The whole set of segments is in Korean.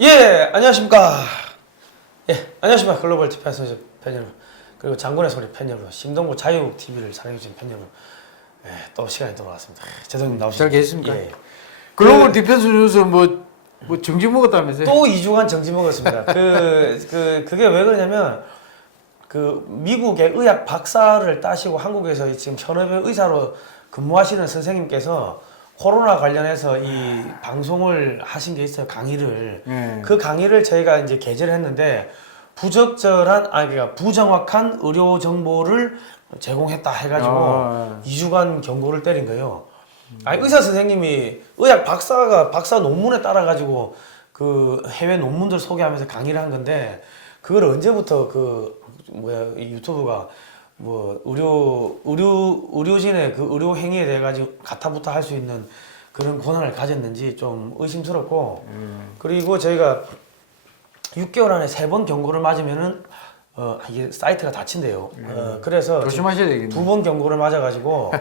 예, 안녕하십니까. 예, 안녕하십니까. 글로벌 디펜스 팬 여러분, 그리고 장군의 소리 팬 여러분, 심동구 자유TV를 사랑해주신 팬 여러분, 예, 또 시간이 돌아왔습니다. 재동님 나오시죠. 잘 계십니까? 예. 글로벌 디펜스 뉴스 뭐 정지 먹었다면서요? 또 2주간 정지 먹었습니다. 그게 왜 그러냐면, 미국의 의학 박사를 따시고 한국에서 지금 현업의 의사로 근무하시는 선생님께서 코로나 관련해서 이 방송을 하신 게 있어요. 강의를. 그 강의를 저희가 이제 게재를 했는데 그러니까 부정확한 의료 정보를 제공했다 해가지고 2주간 경고를 때린 거예요. 아니, 의사 선생님이 의학 박사 논문에 따라가지고 그 해외 논문들 소개하면서 강의를 한 건데 그걸 언제부터 이 유튜브가 뭐 의료진의 그 의료 행위에 대해 가지고 가타부타 할 수 있는 그런 권한을 가졌는지 좀 의심스럽고 그리고 저희가 6개월 안에 3번 경고를 맞으면은 이게 사이트가 닫힌대요. 그래서 조심하셔야 되겠네요. 2번 경고를 맞아가지고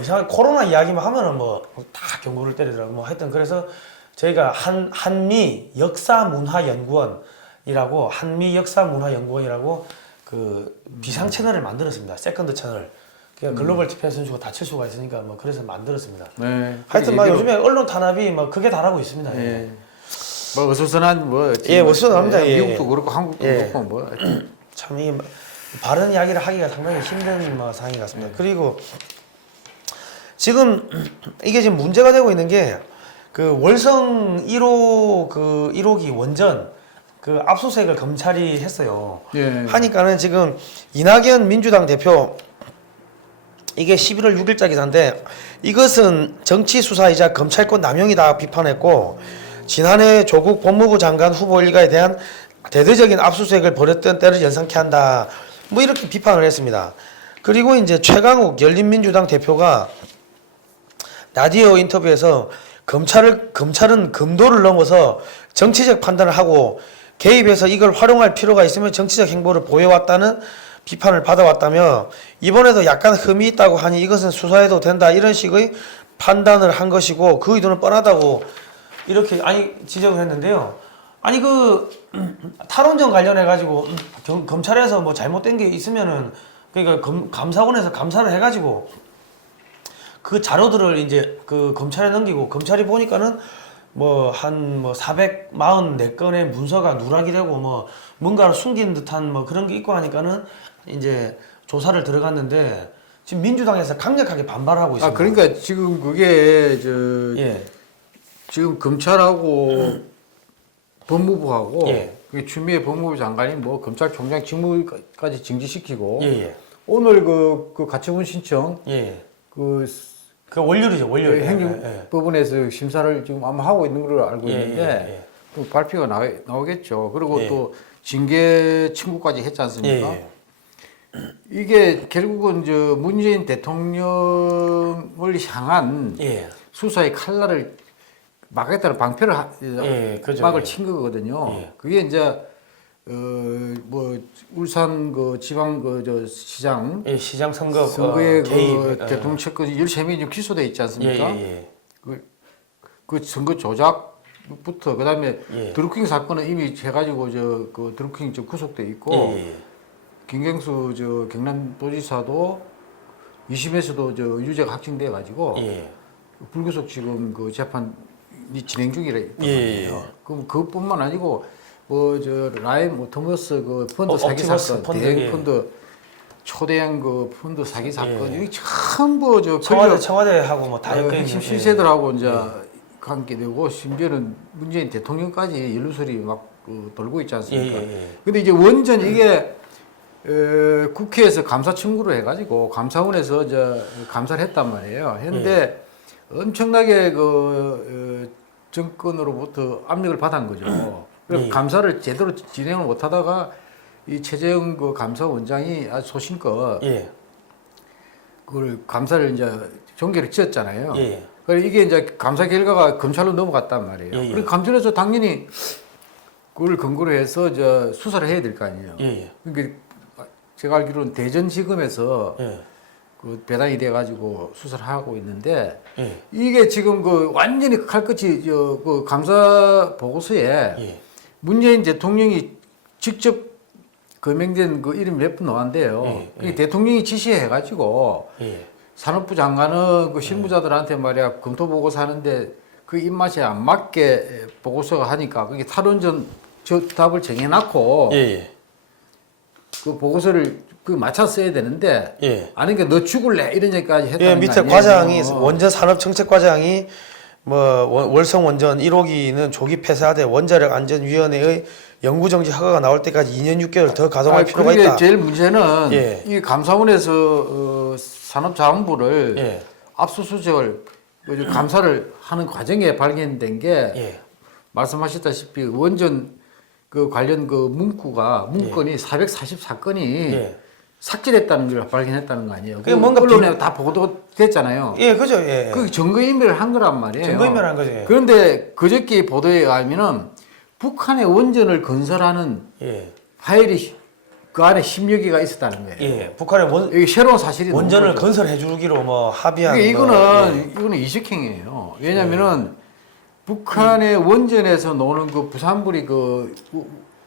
이상하게 코로나 이야기만 하면은 뭐 다 경고를 때리더라고. 뭐 하여튼 그래서 저희가 한미 역사문화연구원이라고 그 비상 채널을 만들었습니다. 세컨드 채널. 그러니까 글로벌 디펜스 뉴스가 닫힐 수가 있으니까 뭐 그래서 만들었습니다. 네. 하여튼 막 요즘에 언론 탄압이 뭐 그게 다라고 있습니다. 네. 뭐 어수선한 예, 어수선합니다. 예. 미국도 그렇고 한국도 그렇고 뭐 참 이 바른 이야기를 하기가 상당히 힘든 뭐 상황인 것 같습니다. 그리고 지금 이게 지금 문제가 되고 있는 게 그 월성 1호기 원전 그 압수수색을 검찰이 했어요. 예. 하니까는 지금 이낙연 민주당 대표 이게 11월 6일자 기사인데 이것은 정치 수사이자 검찰권 남용이다 비판했고 지난해 조국 법무부 장관 후보 일가에 대한 대대적인 압수수색을 벌였던 때를 연상케 한다. 뭐 이렇게 비판을 했습니다. 그리고 이제 최강욱 열린민주당 대표가 라디오 인터뷰에서 검찰은 금도를 넘어서 정치적 판단을 하고 개입해서 이걸 활용할 필요가 있으면 정치적 행보를 보여왔다는 비판을 받아왔다며 이번에도 약간 흠이 있다고 하니 이것은 수사해도 된다 이런 식의 판단을 한 것이고 그 의도는 뻔하다고 이렇게 지적을 했는데요. 아니 탈원전 관련해 가지고 검찰에서 뭐 잘못된 게 있으면은 그러니까 감사원에서 감사를 해 가지고 그 자료들을 이제 그 검찰에 넘기고 검찰이 보니까는 뭐 444건의 문서가 누락이 되고 뭐 뭔가를 숨긴 듯한 뭐 그런 게 있고 하니까는 이제 조사를 들어갔는데 지금 민주당에서 강력하게 반발하고 있습니다. 그러니까 지금 그게 지금 검찰하고 법무부하고 추미애 법무부 장관이 뭐 검찰총장 직무까지 정지시키고 오늘 그 가처분 신청 그 월요일이죠, 월요일. 행정법원에서 심사를 지금 아마 하고 있는 걸로 알고 있는데 또 발표가 나오겠죠. 그리고 또 징계 청구까지 했지 않습니까? 이게 결국은 문재인 대통령을 향한 수사의 칼날을 막겠다는 방패를 막을 친 거거든요. 그게 이제 뭐 울산 지방 시장 시장 선거에 개입 대통령 측근 13명이 좀 기소돼 있지 않습니까? 그 선거 조작부터 그다음에 드루킹 사건은 이미 해가지고 그 드루킹 구속돼 있고 김경수 경남도지사도 2심에서도 유죄가 확정돼 가지고 불구속 지금 그 재판이 진행 중이라 있거든요. 그럼 그것뿐만 아니고 라임 토머스 펀드 사기 사건, 대형 펀드 초대형 펀드 사기 사건 이게 전부 청와대하고 뭐 다 엮여 있는 핵심 실세들하고 이제 관계되고 심지어는 문재인 대통령까지 연루설이 막 돌고 있지 않습니까? 근데 이제 원전 이게 국회에서 감사 청구를 해가지고 감사원에서 감사를 했단 말이에요. 했는데 엄청나게 정권으로부터 압력을 받은 거죠. 그래서 감사를 제대로 진행을 못하다가 이 최재형 감사원장이 아주 소신껏 그걸 감사를 이제 종결을 지었잖아요. 그래서 이게 이제 감사 결과가 검찰로 넘어갔단 말이에요. 그리고 감찰에서 당연히 그걸 근거로 해서 수사를 해야 될 거 아니에요. 그러니까 제가 알기로는 대전지검에서 그 배당이 돼가지고 수사를 하고 있는데 예. 이게 지금 그 완전히 칼끝이 그 감사 보고서에 예. 문재인 대통령이 직접 거명된 그 이름이 몇 분 나왔는데요. 예. 그게 대통령이 지시해가지고 예. 산업부 장관은 그 실무자들한테 말이야 검토 보고서 하는데 그 입맛에 안 맞게 보고서가 하니까 그게 탈원전 답을 정해놨고 예. 예. 그 보고서를 그 맞춰 써야 되는데 예. 아니 그러니까 너 죽을래 이런 얘기까지 했다는 예, 거 밑에 아니에요? 과장이 원전 산업 정책 과장이 뭐 월성 원전 1호기는 조기 폐쇄하되 원자력 안전 위원회의 연구 정지 허가가 나올 때까지 2년 6개월 더 가동할 필요가 그게 있다. 제일 문제는 예. 이 감사원에서 산업자원부를 예. 압수수색을 감사를 하는 과정에 발견된 게 예. 말씀하셨다시피 원전 그 관련 그 문건이 444건이 예. 삭제됐다는 걸 발견했다는 거 아니에요? 그게 뭔가 언론에 다 보도됐잖아요. 예, 그죠. 예. 그 증거인멸을 한 거란 말이에요. 증거인멸한 거죠. 예. 그런데 그저께 보도에 의하면은 북한의 원전을 건설하는 예. 파일이 그 안에 10여 개가 있었다는 거예요. 예. 북한의 이게 새로운 사실이 원전을 나온 거죠. 건설해 주기로 뭐 합의한 그러니까 거, 이거는 이식행위예요. 왜냐면은 북한의 원전에서 나오는 그 부산불이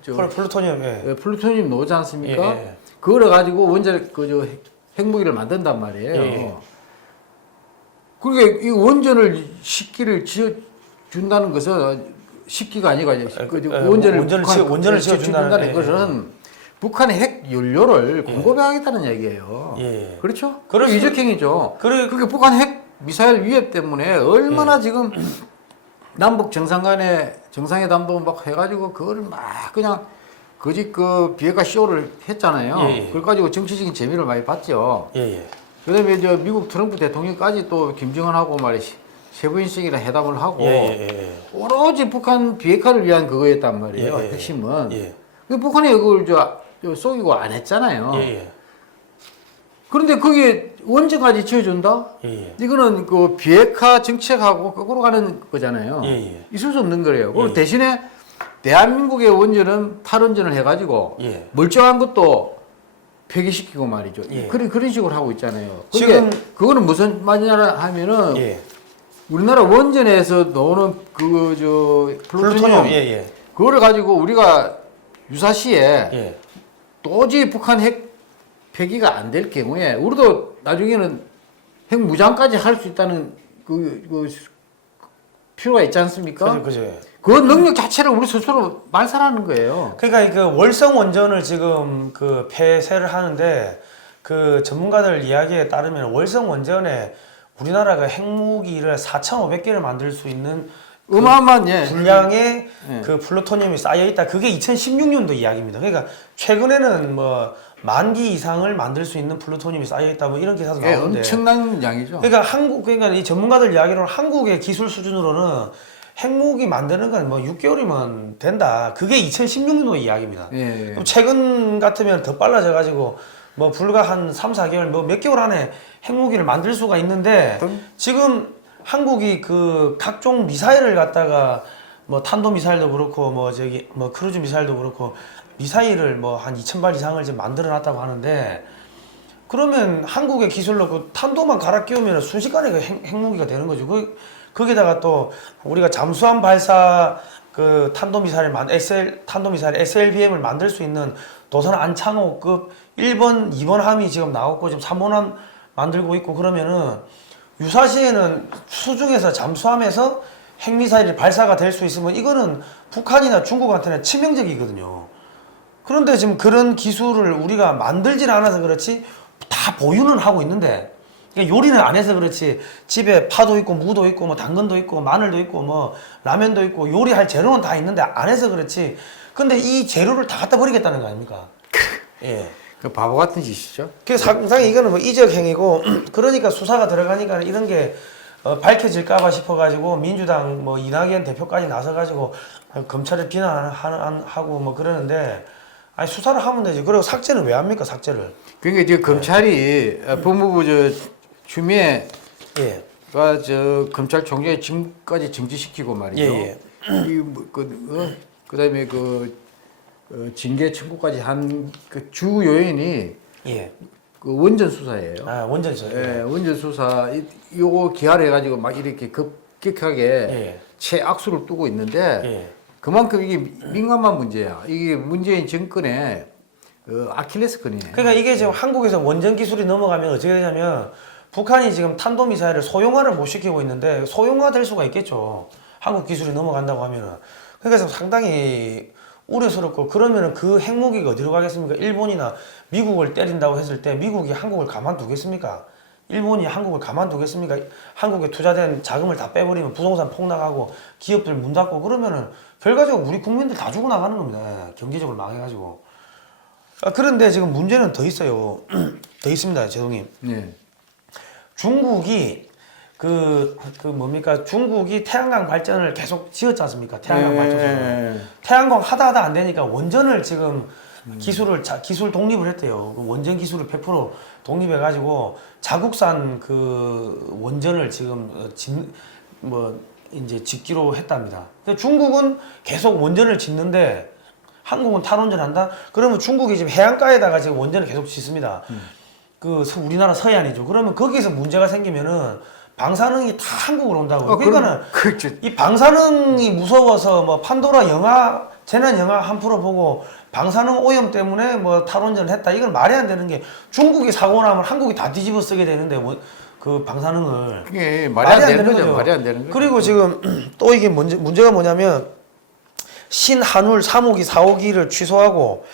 플루토늄 예. 플루토늄 나오지 않습니까? 예, 예. 그걸 가지고 원자력 핵무기를 만든단 말이에요. 예. 그러니까 이 원전을 식기를 지어 준다는 것은 식기가 아니고 원전을 원전을 지어준다는 지어준다는 것은 북한의 핵 연료를 공급하겠다는 얘기예요. 예. 그렇죠? 그럴 그게 수- 이적행위죠. 그래- 그게 북한 핵 미사일 위협 때문에 얼마나 지금 남북 정상 간에 정상회담도 막 해가지고 그거를 막 그냥 거짓 그 비핵화 쇼를 했잖아요. 예. 그걸 가지고 정치적인 재미를 많이 봤죠. 예. 예. 그다음에 저 미국 트럼프 대통령까지 또 김정은하고 말이 세 번씩이나 회담을 하고 예. 오로지 북한 비핵화를 위한 그거였단 말이에요. 예. 핵심은. 예. 그 북한이 그걸 저 속이고 안 했잖아요. 예. 그런데 그게 원전까지 지어준다? 예. 이거는 그 비핵화 정책하고 거꾸로 가는 거잖아요. 예. 있을 수 없는 거예요. 그리고 예. 대신에 대한민국의 원전은 탈원전을 해가지고 예. 멀쩡한 것도 폐기시키고 말이죠. 예. 그런 식으로 하고 있잖아요. 지금- 지금 그거는 무슨 말이냐 하면은 예. 우리나라 원전에서 나오는 플루토늄 예. 그거를 가지고 우리가 유사시에 예. 도저히 북한 핵 폐기가 안 될 경우에 우리도 나중에는 핵 무장까지 할 수 있다는 그 필요가 있지 않습니까? 그죠. 그 능력 자체를 우리 스스로 말살하는 거예요. 그러니까 그 월성 원전을 지금 그 폐쇄를 하는데 그 전문가들 이야기에 따르면 월성 원전에 우리나라가 핵무기를 4,500개를 만들 수 있는 어마어마한 분량의 그 플루토늄이 쌓여 있다. 그게 2016년도 이야기입니다. 그러니까 최근에는 뭐 10,000기 이상을 만들 수 있는 플루토늄이 쌓여 있다. 뭐 이런 기사도 나오는데. 엄청난 양이죠. 그러니까 이 전문가들 이야기로는 한국의 기술 수준으로는 핵무기 만드는 건 뭐 6개월이면 된다. 그게 2016년도 이야기입니다. 예. 그럼 최근 같으면 더 빨라져 가지고 뭐 불과 한 3, 4개월 뭐 몇 개월 안에 핵무기를 만들 수가 있는데 지금 한국이 그 각종 미사일을 갖다가 뭐 탄도 미사일도 그렇고 뭐 크루즈 미사일도 그렇고 미사일을 뭐 한 2,000발 이상을 지금 만들어 놨다고 하는데 그러면 한국의 기술로 그 탄도만 갈아 끼우면 순식간에 그 핵무기가 되는 거죠. 거기다가 또 우리가 잠수함 발사 그 탄도미사일 SLBM을 만들 수 있는 도산 안창호급 1번, 2번 함이 지금 나왔고 지금 3번 함 만들고 있고 그러면은 유사시에는 수중에서 잠수함에서 핵미사일이 발사가 될 수 있으면 이거는 북한이나 중국한테는 치명적이거든요. 그런데 지금 그런 기술을 우리가 만들질 않아서 그렇지 다 보유는 하고 있는데 그러니까 요리는 안 해서 그렇지 집에 파도 있고 무도 있고 뭐 당근도 있고 마늘도 있고 뭐 라면도 있고 요리할 재료는 다 있는데 안 해서 그렇지 근데 이 재료를 다 갖다 버리겠다는 거 아닙니까? 예. 그 바보 같은 짓이죠. 그래서 상당히 이거는 뭐 이적 행위고 그러니까 수사가 들어가니까 이런 게 밝혀질까봐 싶어가지고 민주당 뭐 이낙연 대표까지 나서가지고 검찰을 비난하고 뭐 그러는데 아니 수사를 하면 되지. 그리고 삭제는 왜 합니까? 삭제를? 그러니까 이제 검찰이 법무부 추미애가 예. 검찰총장의 지금까지 정지시키고 말이죠. 예. 그다음에 징계 청구까지 한 그 주 요인이 예. 그 원전 수사예요. 아, 원전이죠. 예, 원전 수사 요거 기하를 해가지고 막 이렇게 급격하게 예. 최악수를 두고 있는데 예. 그만큼 이게 민감한 문제야. 이게 문재인 정권의 아킬레스건이에요. 그러니까 이게 지금 한국에서 원전 기술이 넘어가면 어떻게 되냐면 북한이 지금 탄도미사일을 소형화를 못 시키고 있는데 소형화 될 수가 있겠죠. 한국 기술이 넘어간다고 하면은. 그러니까 상당히 우려스럽고 그러면은 그 핵무기가 어디로 가겠습니까? 일본이나 미국을 때린다고 했을 때 미국이 한국을 가만두겠습니까? 일본이 한국을 가만두겠습니까? 한국에 투자된 자금을 다 빼버리면 부동산 폭락하고 기업들 문 닫고 그러면은 결과적으로 우리 국민들 다 죽어나가는 겁니다. 경제적으로 망해가지고. 그런데 지금 문제는 더 있어요. 더 있습니다, 제동님. 네. 중국이 뭡니까? 중국이 태양광 발전을 계속 지었지 않습니까? 태양광 발전소. 태양광 하다 안 되니까 원전을 지금 기술 독립을 했대요. 그 원전 기술을 100% 독립해가지고 자국산 그 원전을 지금 이제 짓기로 했답니다. 중국은 계속 원전을 짓는데 한국은 탈원전한다? 그러면 중국이 지금 해안가에다가 지금 원전을 계속 짓습니다. 우리나라 서해안이죠. 그러면 거기서 문제가 생기면은 방사능이 다 한국으로 온다고. 그러니까는 그렇죠. 이 방사능이 무서워서 뭐 판도라 영화, 재난 영화 한 프로 보고 방사능 오염 때문에 뭐 탈원전을 했다. 이건 말이 안 되는 게 중국이 사고 나면 한국이 다 뒤집어 쓰게 되는데 뭐 그 방사능을. 그게 말이 안 되는 거죠. 말이 안 되는 거죠. 그리고 지금 또 이게 문제가 뭐냐면 신한울 3호기, 4호기를 취소하고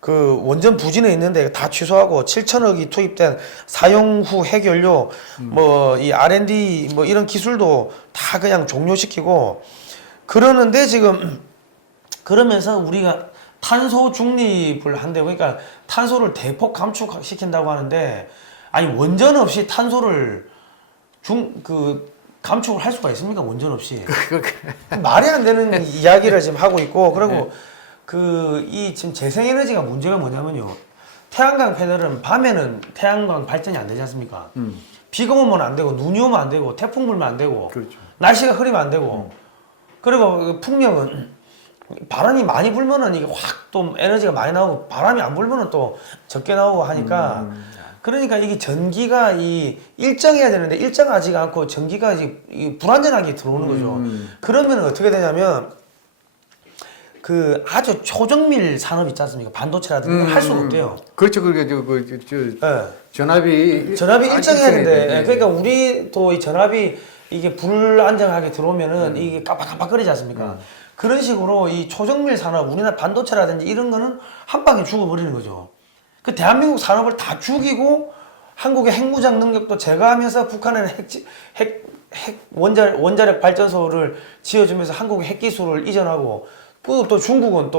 그 원전 부진에 있는데 다 취소하고 7천억이 투입된 사용 후 핵연료 뭐 이 R&D 뭐 이런 기술도 다 그냥 종료시키고 그러는데 지금 그러면서 우리가 탄소 중립을 한대요. 그러니까 탄소를 대폭 감축시킨다고 하는데 아니 원전 없이 탄소를 감축을 할 수가 있습니까? 원전 없이. 말이 안 되는 이야기를 지금 하고 있고 그리고 이 지금 재생에너지가 문제가 뭐냐면요. 태양광 패널은 밤에는 태양광 발전이 안 되지 않습니까? 비가 오면 안 되고 눈이 오면 안 되고 태풍 불면 안 되고 그렇죠. 날씨가 흐리면 안 되고 그리고 그 풍력은 바람이 많이 불면은 이게 확 또 에너지가 많이 나오고 바람이 안 불면은 또 적게 나오고 하니까 그러니까 이게 전기가 일정해야 되는데 일정하지가 않고 전기가 이제 불안전하게 들어오는 거죠. 그러면 어떻게 되냐면 그 아주 초정밀 산업 있지 않습니까? 반도체라든가 할 수가 없대요. 그렇죠. 그게 전압이 일정해야 되는데 그러니까 우리도 이 전압이 이게 불안정하게 들어오면은 이게 깜빡깜빡거리지 않습니까? 그런 식으로 이 초정밀 산업, 우리나라 반도체라든지 이런 거는 한 방에 죽어버리는 거죠. 그 대한민국 산업을 다 죽이고 한국의 핵무장 능력도 제거하면서 북한에는 원자력 발전소를 지어주면서 한국의 핵 기술을 이전하고 또 중국은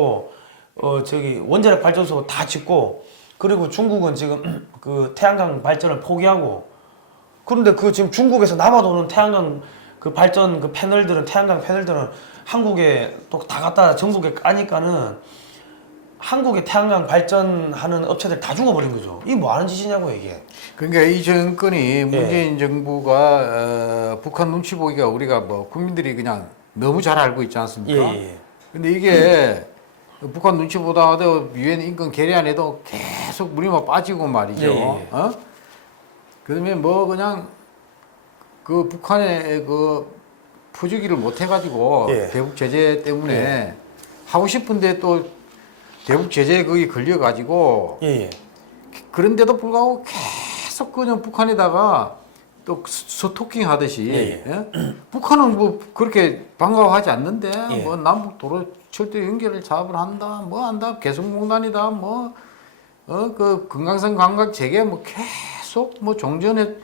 원자력 발전소 다 짓고 그리고 중국은 지금 그 태양광 발전을 포기하고 그런데 지금 중국에서 남아도는 태양광 태양광 패널들은 한국에 또 다 갖다 전국에 까니까는 한국의 태양광 발전하는 업체들 다 죽어버린 거죠. 이게 뭐 하는 짓이냐고 이게. 그러니까 이 정권이 문재인 정부가 북한 눈치 보기가 우리가 뭐 국민들이 그냥 너무 잘 알고 있지 않습니까? 근데 이게 북한 눈치 보다가도 유엔 인권 결의안에도 계속 물이 막 빠지고 말이죠. 그다음에 뭐 그냥 그 북한의 퍼주기를 못 해가지고 대북 제재 때문에 하고 싶은데 또 대북 제재에 거기 걸려가지고 그런데도 불구하고 계속 그냥 북한에다가 또 스토킹 하듯이 북한은 뭐 그렇게 반가워하지 않는데 뭐 남북 도로 철도 연결을 작업을 한다 뭐 한다 개성공단이다 뭐 그 금강산 관광 재개 뭐 계속 뭐 종전의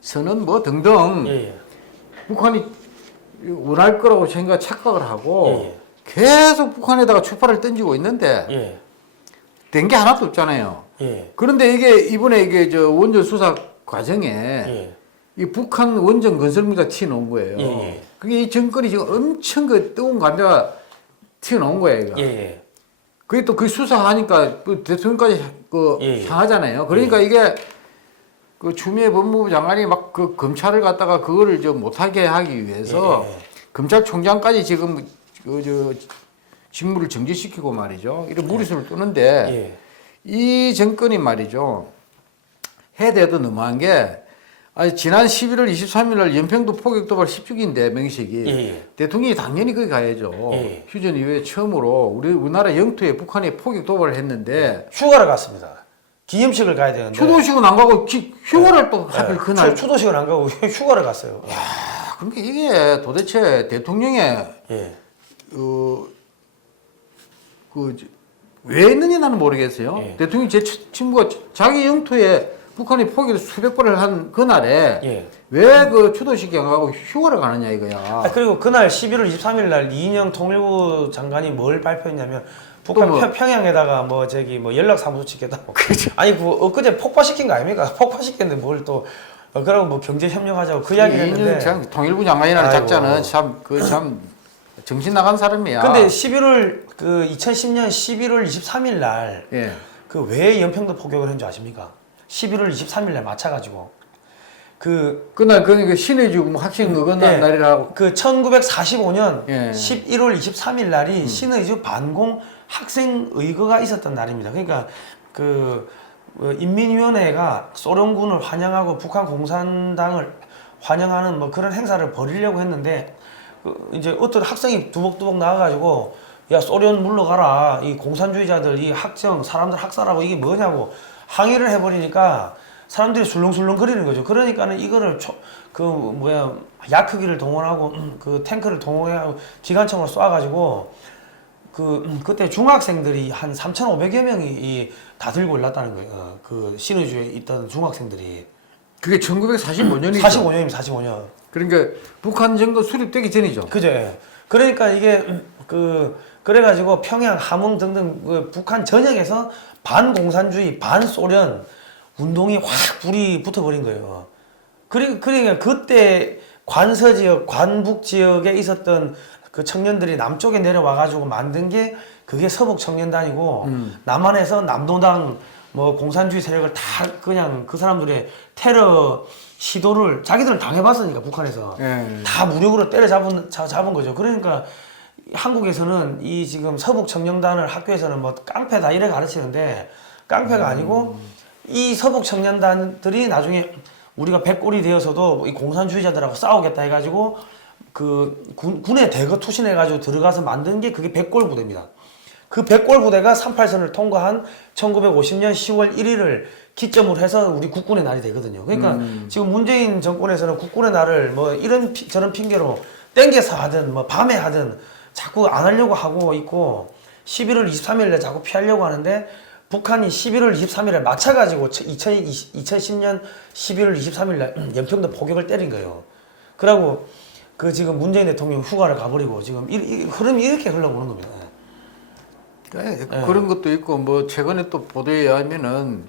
선언 뭐 등등 북한이 원할 거라고 착각을 하고 계속 북한에다가 추파를 던지고 있는데 된 게 하나도 없잖아요. 그런데 이번에 이게 원전 수사 과정에 이 북한 원전 건설물가 튀어나온 거예요. 그게 이 정권이 지금 엄청 뜨거운 감자가 튀어나온 거예요. 이거. 그게 또 그 수사하니까 대통령까지 향하잖아요. 그러니까 이게 추미애 법무부 장관이 막 검찰을 갖다가 그거를 못하게 하기 위해서 검찰총장까지 지금 직무를 정지시키고 말이죠. 이런 무리수를 뜨는데 이 정권이 말이죠. 해대도 너무한 게 아니 지난 11월 23일 날 연평도 포격 도발 10주기인데 명식이 예. 대통령이 당연히 거기 가야죠. 예. 휴전 이후에 처음으로 우리나라 영토에 북한이 포격 도발을 했는데 휴가를 갔습니다. 기념식을 가야 되는데 추도식은 안 가고 휴가를 또 하필 그날. 추도식은 안 가고 휴가를 갔어요. 야, 그러니까 이게 도대체 대통령의 예. 왜 했는지 나는 모르겠어요. 예. 대통령이 제 친구가 자기 영토에 북한이 포기를 수백 번을 한 그날에 예. 왜 그 추도식이 안 가고 휴가를 가느냐 이거야. 아, 그리고 그날 11월 23일 날 이인영 통일부 장관이 뭘 발표했냐면 북한 뭐? 평양에다가 뭐 저기 뭐 연락사무소 짓겠다고. 아니 그 엊그제 폭파시킨 거 아닙니까? 폭파시켰는데 뭘 또 그러고 뭐 경제 협력하자고 그 이야기를 했는데. 이인영 통일부 장관이라는 아이고. 작자는 참 정신 나간 사람이야. 근데 11월 그 2010년 11월 23일 날 예. 그 왜 연평도 포격을 한 줄 아십니까? 11월 23일 날 맞춰가지고 그날 그 신해주 뭐 학생 어긋난 예, 날이라고. 그 1945년 예. 11월 23일 날이 신의주 반공 학생 의거가 있었던 날입니다. 그러니까 그 인민위원회가 소련군을 환영하고 북한 공산당을 환영하는 뭐 그런 행사를 벌이려고 했는데 이제 어떤 학생이 두벅두벅 나와가지고 야 소련 물러가라 이 공산주의자들 이 학정 사람들 학살하고 이게 뭐냐고 항의를 해버리니까 사람들이 술렁술렁 거리는 거죠. 그러니까는 이거를 야크기를 동원하고 그 탱크를 동원하고 기관총을 쏴가지고 그때 중학생들이 한 3,500여 명이 다 들고 올랐다는 거예요. 그 신의주에 있던 중학생들이. 그게 1945년이죠. 45년이면 45년. 그러니까 북한 정부 수립되기 전이죠. 그죠. 그러니까 이게 그래가지고 평양, 함흥 등등 북한 전역에서 반공산주의, 반소련 운동이 확 불이 붙어버린 거예요. 그러니까 그때 관서 지역, 관북 지역에 있었던 그 청년들이 남쪽에 내려와가지고 만든 게 그게 서북 청년단이고 남한에서 남노당 뭐 공산주의 세력을 다 그냥 그 사람들의 테러 시도를 자기들은 당해봤으니까 북한에서 다 무력으로 때려잡은 거죠. 그러니까 한국에서는 이 지금 서북 청년단을 학교에서는 뭐 깡패다 이래 가르치는데 깡패가 아니고 이 서북 청년단들이 나중에 우리가 백골이 되어서도 이 공산주의자들하고 싸우겠다 해가지고 그 군에 대거 투신해가지고 들어가서 만든 게 그게 백골 부대입니다. 그 백골 부대가 38선을 통과한 1950년 10월 1일을 기점으로 해서 우리 국군의 날이 되거든요. 그러니까 지금 문재인 정권에서는 국군의 날을 뭐 이런 저런 핑계로 땡겨서 하든 뭐 밤에 하든 자꾸 안 하려고 하고 있고 11월 23일에 자꾸 피하려고 하는데 북한이 11월 23일에 맞춰가지고 2010년 11월 23일 날 연평도 포격을 때린 거예요. 그러고 그 지금 문재인 대통령 휴가를 가버리고 지금 흐름이 이렇게 흘러오는 겁니다. 그런 것도 있고 뭐 최근에 또 보도에 의하면은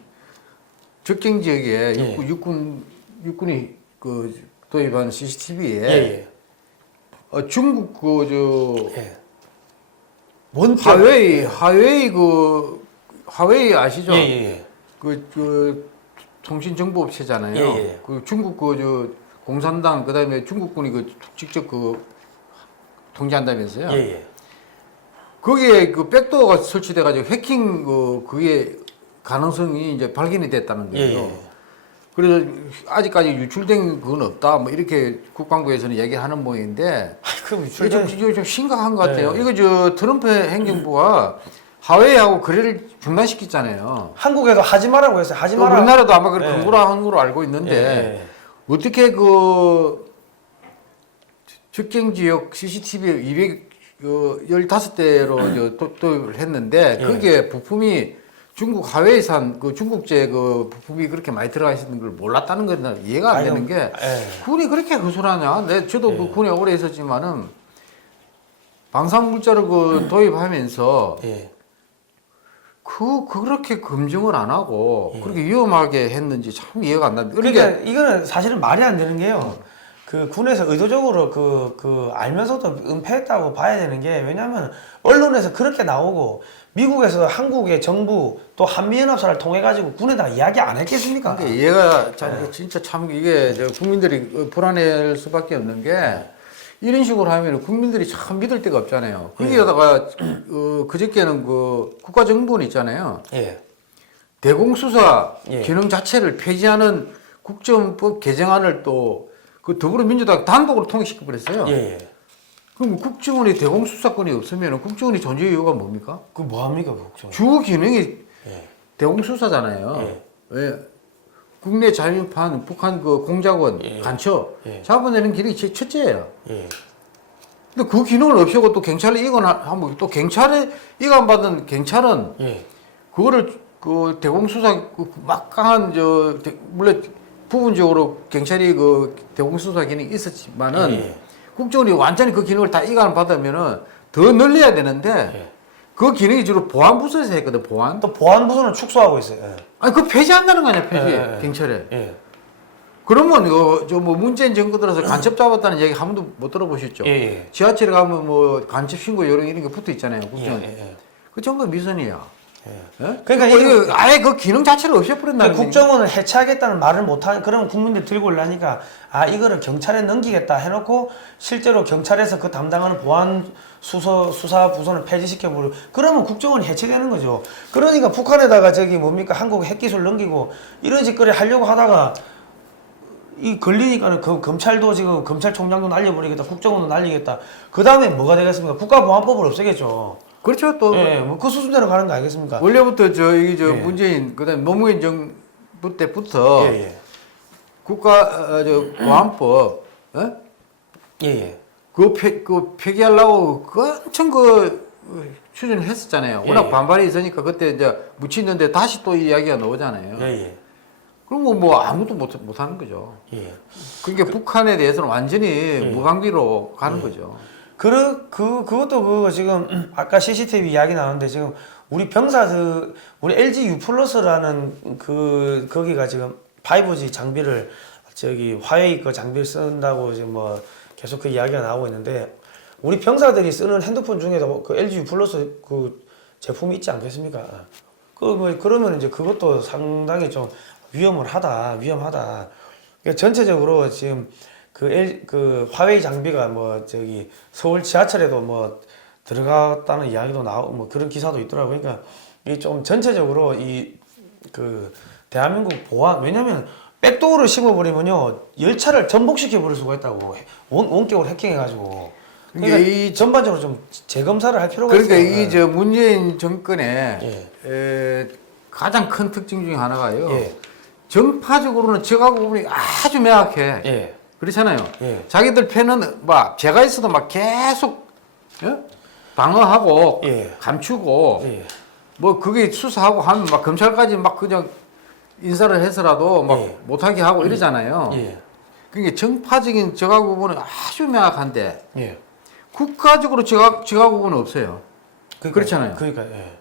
접경 지역에 육군이 그 도입한 CCTV에 중국 하웨이 아시죠? 그 통신 정보 업체잖아요. 그 중국 공산당 그다음에 중국군이 직접 통제한다면서요. 거기에 그 백도어가 설치돼 가지고 해킹 그게 가능성이 이제 발견이 됐다는 거예요. 그래서 아직까지 유출된 건 없다. 뭐 이렇게 국방부에서는 얘기하는 모양인데 이게 좀 심각한 것 같아요. 이거 트럼프 행정부가 하웨이하고 거래를 중단시켰잖아요. 한국에도 하지 말라고 했어요. 하지 마라. 우리나라도 아마 그걸 권고를 한 걸로 알고 있는데 어떻게 접경 지역 CCTV 215대로 도입을 했는데 그게 부품이 중국 하웨이산 중국제 부품이 그렇게 많이 들어가 있는 걸 몰랐다는 건 이해가 안 되는 게 군이 그렇게 허술하냐? 저도 그 군에 오래 있었지만은 방사능 물자를 도입하면서 그렇게 검증을 안 하고 그렇게 위험하게 했는지 참 이해가 안 납니다. 그러니까 이거는 사실은 말이 안 되는 게요. 그 군에서 의도적으로 알면서도 은폐했다고 봐야 되는 게 왜냐하면 언론에서 그렇게 나오고 미국에서 한국의 정부 또 한미연합사를 통해 가지고 군에다가 이야기 안 했겠습니까? 그러니까 얘가 진짜 참 이게 국민들이 불안해할 수밖에 없는 게 이런 식으로 하면 국민들이 참 믿을 데가 없잖아요. 거기다가 그저께는 국가정보원 있잖아요. 대공수사 예. 기능 자체를 폐지하는 국정법 개정안을 또 그 더불어민주당 단독으로 통과시켜 버렸어요. 예. 그럼 국정원이 대공수사권이 없으면 국정원이 존재 이유가 뭡니까? 그 뭐합니까 국정? 주 기능이 예. 대공수사잖아요. 예. 왜? 국내 자유판 북한 그 공작원 예. 간첩 예. 잡아내는 기능이 제 첫째예요. 예. 근데 그 기능을 없애고 또 경찰에 이관하면 또 경찰에 이관받은 경찰은 예. 그거를 그 대공수사 그 막강한 물론 부분적으로 경찰이 그 대공수사 기능이 있었지만은 예. 국정원이 완전히 그 기능을 다 이관 받으면은 더 늘려야 되는데 예. 그 기능이 주로 보안부서에서 했거든. 보안. 또 보안부서는 축소하고 있어요. 예. 아니 그 폐지한다는 거 아니야 폐지 예. 경찰에. 예. 그러면 뭐 문재인 정부 들어서 간첩 잡았다는 얘기 한 번도 못 들어보셨죠? 예. 예. 지하철에 가면 뭐 간첩 신고 요령 이런 게 붙어 있잖아요. 예. 국정. 예. 그 전부 미선이야. 예? 그러니까 이거 아예 그 기능 자체를 없애버린다는 그러니까 국정원을 해체하겠다는 말을 못하는 그러면 국민들 들고 올라니까 아 이거를 경찰에 넘기겠다 해놓고 실제로 경찰에서 그 담당하는 보안 수사 부서는 폐지시켜 버리고 그러면 국정원이 해체되는 거죠. 그러니까 북한에다가 저기 뭡니까 한국 핵기술 넘기고 이런 짓거리 하려고 하다가 이 걸리니까는 그 검찰도 지금 검찰총장도 날려버리겠다, 국정원도 날리겠다. 그 다음에 뭐가 되겠습니까? 국가보안법을 없애겠죠. 그렇죠. 또 예, 뭐 그 수순대로 가는 거 아니겠습니까? 원래부터 이게 예. 문재인 그다음 노무현 정부 때부터 예, 예. 국가 보안법 예, 예. 그 폐기하려고 엄청 추진을 했었잖아요. 워낙 예. 반발이 있으니까 그때 이제 묻히는데 다시 또 이 이야기가 나오잖아요. 예, 예. 그럼 뭐 아무도 못 하는 거죠. 예. 그러니까 북한에 대해서는 완전히 무방비로 가는 거죠. 그것도 그거 지금 아까 CCTV 이야기 나왔는데 지금 우리 병사들 우리 LG U 플러스라는 거기가 지금 5G 장비를 저기 화웨이 그 장비를 쓴다고 지금 뭐 계속 그 이야기가 나오고 있는데 우리 병사들이 쓰는 핸드폰 중에도 그 LG U 플러스 그 제품이 있지 않겠습니까? 그러면 이제 그것도 상당히 좀 위험하다. 그러니까 전체적으로 지금 그 화웨이 장비가 뭐 저기 서울 지하철에도 뭐 들어갔다는 이야기도 나오고 뭐 그런 기사도 있더라고요. 그러니까 이 좀 전체적으로 이 그 대한민국 보안 왜냐면 백도어를 심어버리면요 열차를 전복시켜 버릴 수가 있다고 원격으로 해킹해가지고 그러니까 이 전반적으로 좀 재검사를 할 필요가 그러니까 있어요. 이 문재인 정권의 가장 큰 특징 중에 하나가요. 예. 정파적으로는 저하고 부분이 아주 명확해. 예. 그렇잖아요. 예. 자기들 패는 막 제가 있어도 막 계속 방어하고 예. 감추고 예. 뭐 그게 수사하고 하면 막 검찰까지 막 그냥 인사를 해서라도 막 예. 못하게 하고 이러잖아요. 예. 그러니까 정파적인 저하 부분은 아주 명확한데 예. 국가적으로 저하 부분은 없어요. 그렇잖아요. 그러니까 예.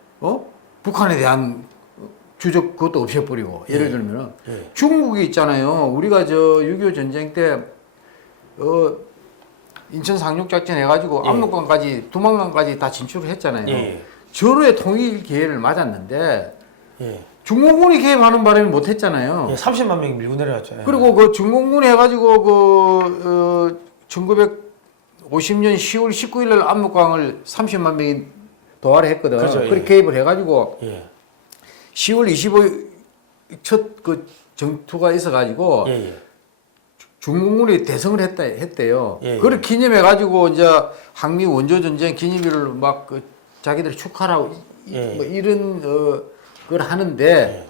북한에 대한 주적 그것도 없애버리고 예를 들면 예. 중국이 있잖아요. 우리가 6.25 전쟁 때 인천 상륙작전 해가지고 예. 압록강까지 두만강까지 다 진출을 했잖아요. 예. 전후에 통일 기회를 맞았는데 예. 중공군이 개입하는 바람에 못했잖아요. 예. 30만 명이 밀고 내려왔죠. 예. 그리고 그 중공군이 해가지고 1950년 10월 19일 날 압록강을 30만 명이 도하를 했거든. 그렇죠. 그렇게 예. 개입을 해가지고 예. 10월 25일 첫 그 전투가 있어가지고 예. 예. 중공군이 대성을 했대요. 예, 예. 그걸 기념해가지고 이제 항미 원조 전쟁 기념일을 막 자기들이 축하라고 예. 뭐 이런 걸 하는데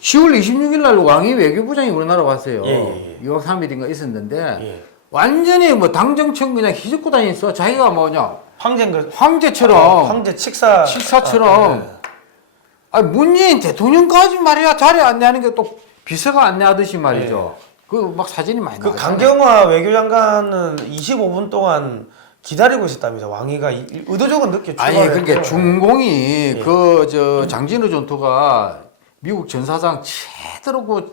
10월 26일 날 왕이 외교부장이 우리나라 왔어요. 예. 2박 3일인가 있었는데 예. 완전히 뭐 당정청 그냥 휘젓고 다녔어. 자기가 뭐냐 황제처럼 황제 식사처럼 문재인 대통령까지 말이야 자리에 안내하는 게 또 비서가 안내하듯이 말이죠. 그 막 사진이 많이 그 나왔잖아요. 강경화 외교장관은 25분 동안 기다리고 있었답니다. 왕이가 의도적으로 늦게 아니 출발했고. 그러니까 중공이 예. 장진우 전투가 미국 전사상 최대로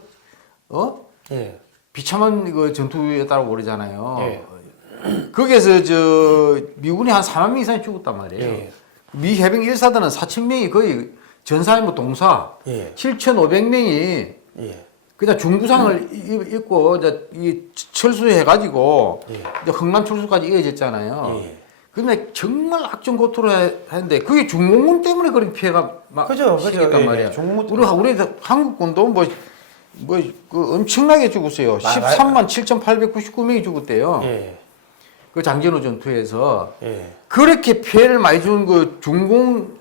예. 비참한 그 전투였다고 그러잖아요. 예. 거기에서 미군이 한 4만 명 이상이 죽었단 말이에요. 예. 미 해병 1사단은 4천 명이 거의 전사의 뭐 동사 예. 7,500명이 예. 그냥 중부상을 입고 이제 철수해가지고 예. 이제 흥남 철수까지 이어졌잖아요. 예. 근데 정말 악전고투를 했는데 그게 중공군 때문에 그런 피해가 막 그죠. 생겼단 예, 말이야. 중공군 우리 한국군도 그 엄청나게 죽었어요. 13만 7,899명이 죽었대요. 예. 그 장전호 전투에서 예. 그렇게 피해를 많이 준 그 중공군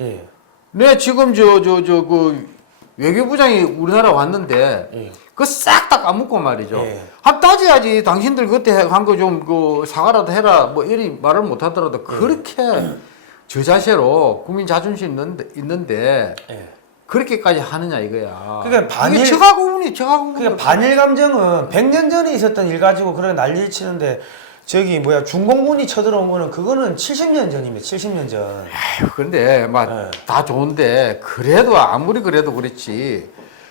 예. 네, 지금 그 외교부장이 우리나라 왔는데 예. 그거 싹 다 까먹고 말이죠. 예. 따져야지. 당신들 그때 한 거 좀 그 사과라도 해라. 뭐 이리 말을 못 하더라도 그렇게 저자세로 국민 자존심 있는데 예. 그렇게까지 하느냐 이거야. 그러니까 반일- 이게 저하고군이. 그러니까 반일 감정은 100년 전에 있었던 일 가지고 그런 난리를 치는데 저기 뭐야 중공군이 쳐들어온 거는 그거는 70년 전입니다. 70년 전. 아휴, 근데 막 예. 다 좋은데 그래도 아무리 그래도 그렇지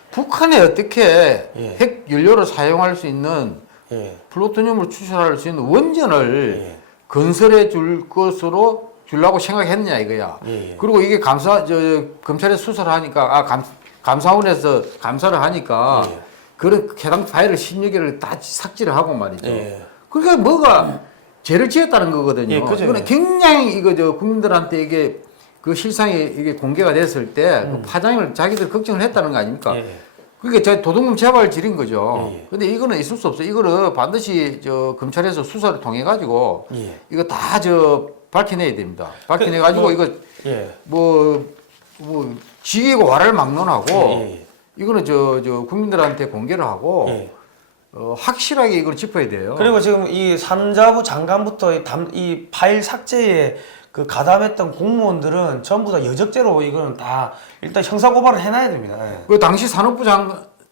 북한에 어떻게 예. 핵 연료를 사용할 수 있는 예. 플루토늄을 추출할 수 있는 원전을 예. 건설해 줄 것으로 주려고 생각했느냐 이거야. 예. 그리고 이게 검찰에 수사를 하니까 감사원에서 감사를 하니까 예. 그런 해당 파일을 10여 개를 다 삭제를 하고 말이죠. 예. 그러니까 뭐가 죄를 지었다는 거거든요. 예, 그죠. 이거는 굉장히 이거 국민들한테 이게 그 실상이 이게 공개가 됐을 때 그 파장을 자기들 걱정을 했다는 거 아닙니까? 예. 그게 저 도둑놈 재벌 지린 거죠. 예. 근데 이거는 있을 수 없어요. 이거는 반드시 검찰에서 수사를 통해 가지고 예. 이거 다 밝혀내야 됩니다. 밝혀내 가지고 이거 예. 뭐 지기고 와를 막론하고 예. 이거는 국민들한테 공개를 하고 예. 확실하게 이걸 짚어야 돼요. 그리고 지금 이 산자부 장관부터 이 파일 삭제에 그 가담했던 공무원들은 전부 다 여적죄로 이거는 다 일단 형사 고발을 해놔야 됩니다. 예. 그 당시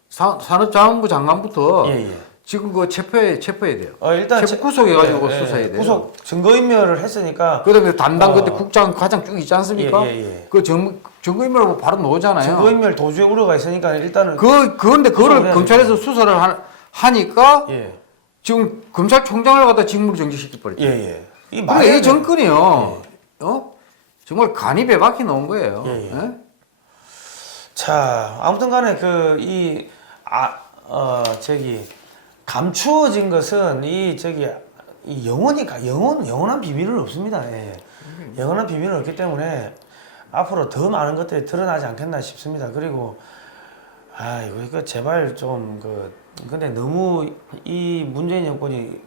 산업자원부 장관부터 예, 예. 지금 그 체포해야 돼요. 일단 구속해가지고 수사해야 돼요. 구속 증거인멸을 했으니까 그다음에 담당 그때 국장 과장 쭉 있지 않습니까? 예. 그 증거인멸로 바로 나오잖아요. 증거인멸 도주의 우려가 있으니까 일단은 그런데 그거를 수사를 검찰에서 수사를 하니까 예. 지금 검찰총장을 갖다 직무를 정지시켜 버렸죠. 예. 이 그러니까 말이 이 정권이요, 정말 간이 배박이 나온 거예요. 예. 예? 자, 아무튼간에 감추어진 것은 이 영원한 비밀은 없습니다. 예. 영원한 비밀은 없기 때문에 앞으로 더 많은 것들이 드러나지 않겠나 싶습니다. 그리고 이거 제발 근데 너무 이 문재인 정권이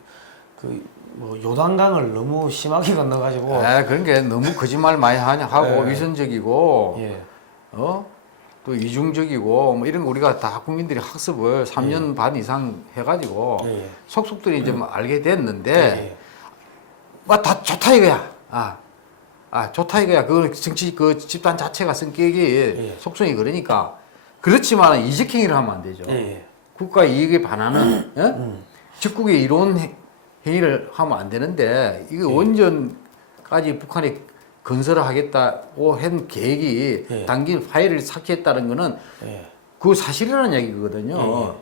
요단강을 너무 심하게 건너가지고 그런 게 너무 거짓말 많이 하고 예. 위선적이고 예. 또 이중적이고 뭐 이런 거 우리가 다 국민들이 학습을 3년 반 이상 해가지고 예. 속속들이 좀 알게 됐는데 예. 다 좋다 이거야. 좋다 이거야. 그 정치 그 집단 자체가 성격이 속성이 그러니까 그렇지만 이적행위를 하면 안 되죠. 예. 국가 이익에 반하는 적국의 이로운 행위를 하면 안 되는데 이게 원전까지 북한이 건설을 하겠다고 한 계획이 당긴 파일을 삭제했다는 거는 그 사실이라는 얘기거든요.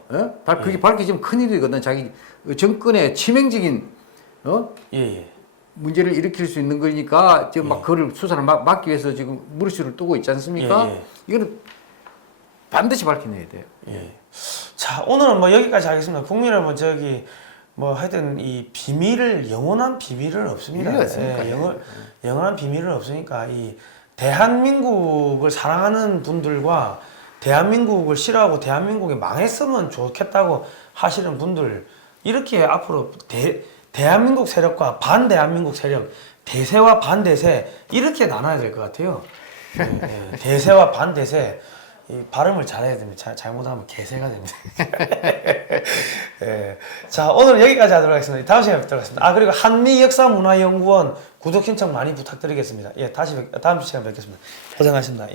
그게 밝혀지면 큰일이거든. 자기 정권의 치명적인 문제를 일으킬 수 있는 거니까 지금 막 그걸 수사를 막기 위해서 지금 무리수를 두고 있지 않습니까? 이거는 반드시 밝혀내야 돼요. 자, 오늘은 여기까지 하겠습니다. 국민은 하여튼 이 영원한 비밀은 없습니다. 비밀이 없으니까. 영원한 비밀은 없으니까 이 대한민국을 사랑하는 분들과 대한민국을 싫어하고 대한민국이 망했으면 좋겠다고 하시는 분들 이렇게 앞으로 대한민국 세력과 반대한민국 세력, 대세와 반대세 이렇게 나눠야 될 것 같아요. 대세와 반대세. 이 발음을 잘해야 됩니다. 잘못하면 개세가 됩니다. 자, 오늘 여기까지 하도록 하겠습니다. 다음 시간에 뵙도록 하겠습니다. 그리고 한미역사문화연구원 구독 신청 많이 부탁드리겠습니다. 다음 시간에 뵙겠습니다. 고생하셨습니다.